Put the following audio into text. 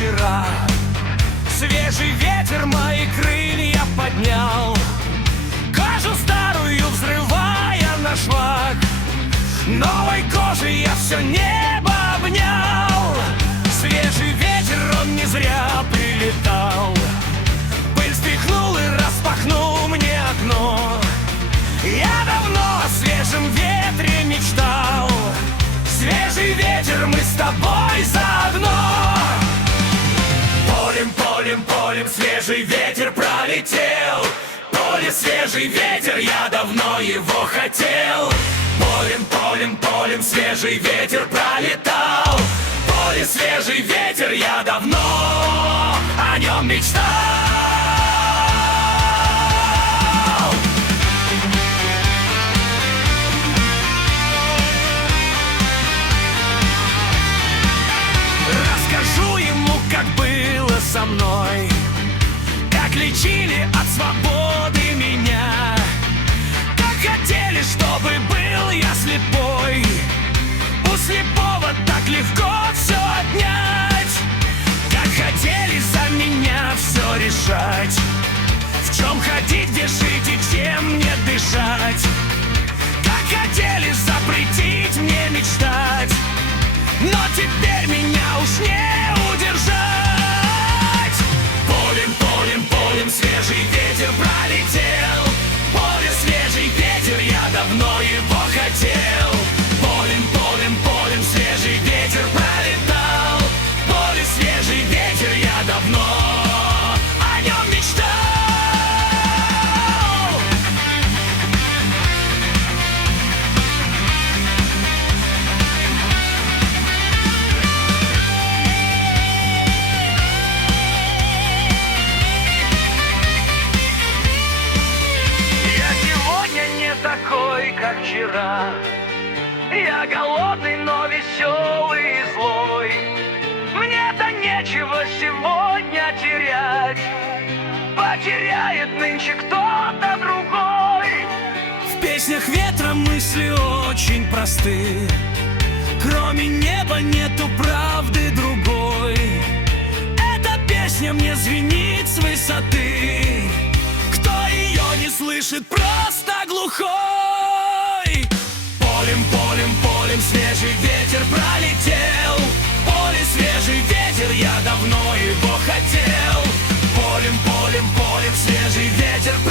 вчера. Свежий ветер мои крылья поднял, кожу старую взрывая на швах. Новой кожей я все небо обнял. Свежий ветер, он не зря прилетал. Пыль стряхнул и распахнул мне окно. Я давно о свежем ветре мечтал. Свежий ветер, мы с тобой заодно. Полем, полем, полем свежий ветер пролетел. Поле, свежий ветер, я давно его хотел. Полем, полем, полем свежий ветер пролетал. Поле, свежий ветер, я давно о нем мечтал. Расскажу ему, как было со мной, как лечили от свободы меня, как хотели, чтобы был я слепой. У слепого так легко все отнять, как хотели за меня все решать. В чем ходить, где жить и чем мне дышать. Как хотели запретить мне мечтать, но теперь меня уж не удержать. Полем, полем, полем свежий ветер пролетел. Поле, свежий ветер, я давно его хотел. Полем, полем, полем свежий ветер пролетал. Поле, свежий ветер, я давно о нем мечтал. Такой, как вчера. Я голодный, но веселый и злой. Мне-то нечего сегодня терять. Потеряет нынче кто-то другой. В песнях ветра мысли очень просты. Кроме неба нету правды другой. Эта песня мне звенит с высоты. Кто ее не слышит, просто глухой. Полем, полем, полем свежий ветер пролетел. Поле, свежий ветер, я давно его хотел. Полем, полем, полем свежий ветер пролетел.